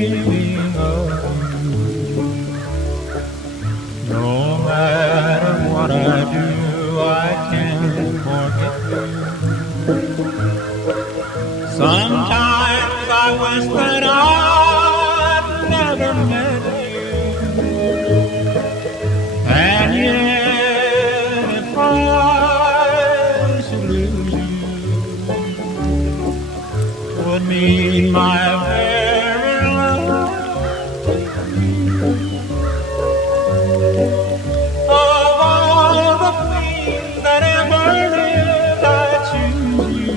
dreaming of you. No matter what I do, I can't forget you. Sometimes I wish that I'd never met you. And yet if I should lose you, would mean my very life. Of all the queens that ever lived, I choose you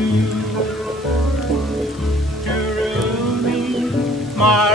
to rule me, my